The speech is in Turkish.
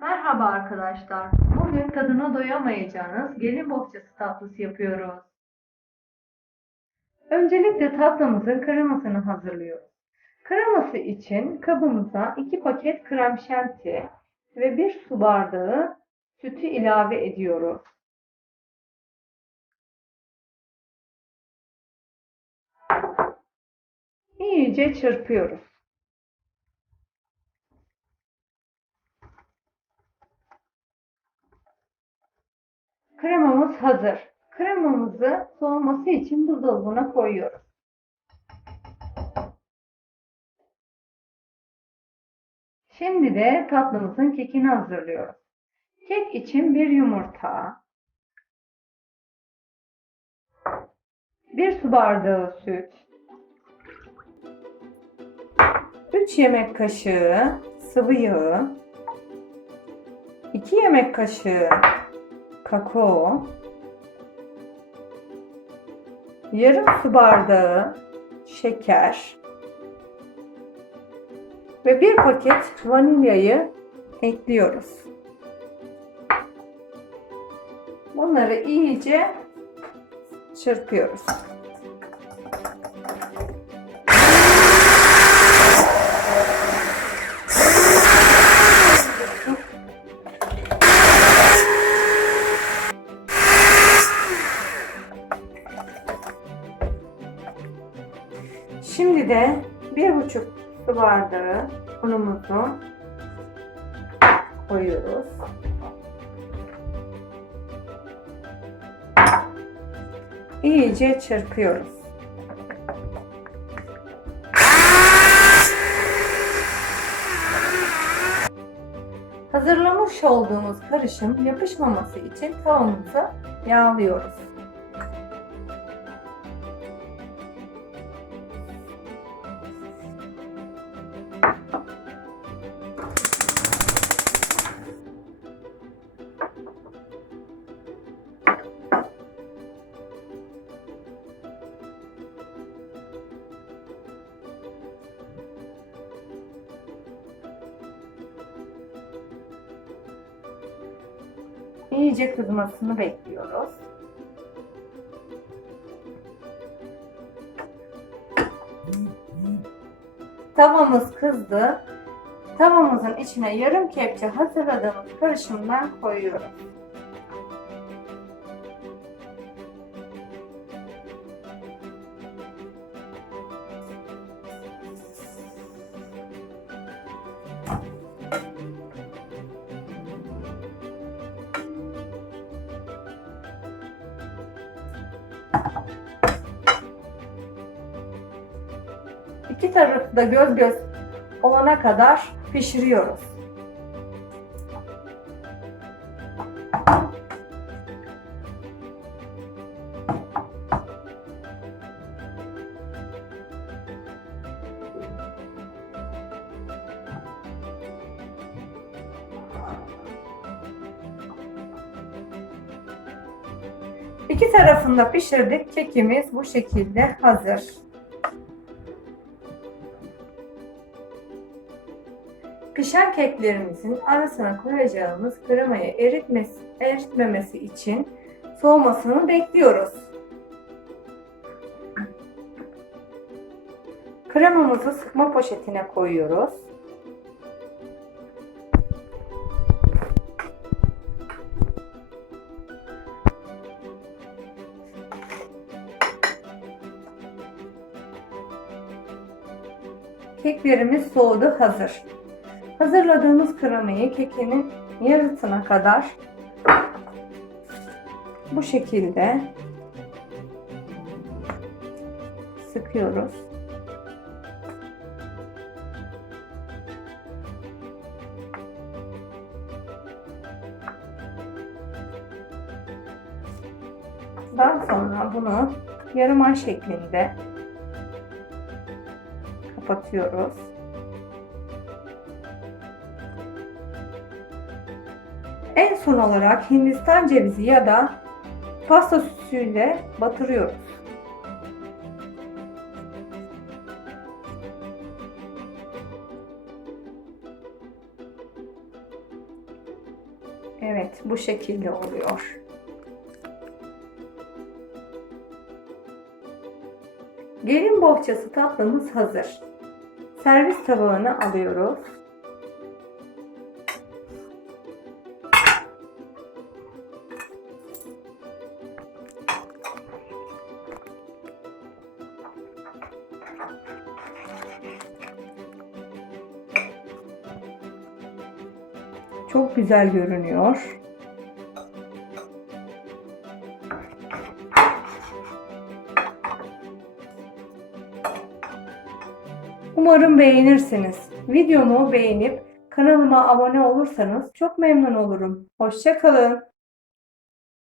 Merhaba arkadaşlar. Bugün tadına doyamayacağınız gelin bohçası tatlısı yapıyoruz. Öncelikle tatlımızın kremasını hazırlıyoruz. Kreması için kabımıza 2 paket krem şanti ve 1 su bardağı sütü ilave ediyoruz. İyice çırpıyoruz. Kremamız hazır. Kremamızı soğuması için buzdolabına koyuyoruz. Şimdi de tatlımızın kekini hazırlıyoruz. Kek için bir yumurta, bir su bardağı süt, 3 yemek kaşığı sıvı yağı, 2 yemek kaşığı kakao, yarım su bardağı şeker ve bir paket vanilyayı ekliyoruz. Bunları iyice çırpıyoruz. Şimdi de bir buçuk su bardağı unumuzu koyuyoruz. İyice çırpıyoruz. Hazırlamış olduğumuz karışım yapışmaması için tavamızı yağlıyoruz. İyice kızmasını bekliyoruz. Tavamız kızdı. Tavamızın içine yarım kepçe hazırladığımız karışımdan koyuyoruz. İki tarafı da göz göz olana kadar pişiriyoruz. İki tarafında pişirdik. Kekimiz bu şekilde hazır. Pişen keklerimizin arasına koyacağımız kremayı eritmesi, eritmemesi için soğumasını bekliyoruz. Kremamızı sıkma poşetine koyuyoruz. Keklerimiz soğudu hazır. Hazırladığımız kremayı kekinin yarısına kadar bu şekilde sıkıyoruz. Daha sonra bunu yarım ay şeklinde kapatıyoruz. En son olarak Hindistan cevizi ya da pasta süsüyle batırıyoruz. Evet, bu şekilde oluyor. Gelin bohçası tatlımız hazır. Servis tabağına alıyoruz. Çok güzel görünüyor. Umarım beğenirsiniz. Videomu beğenip kanalıma abone olursanız çok memnun olurum. Hoşça kalın.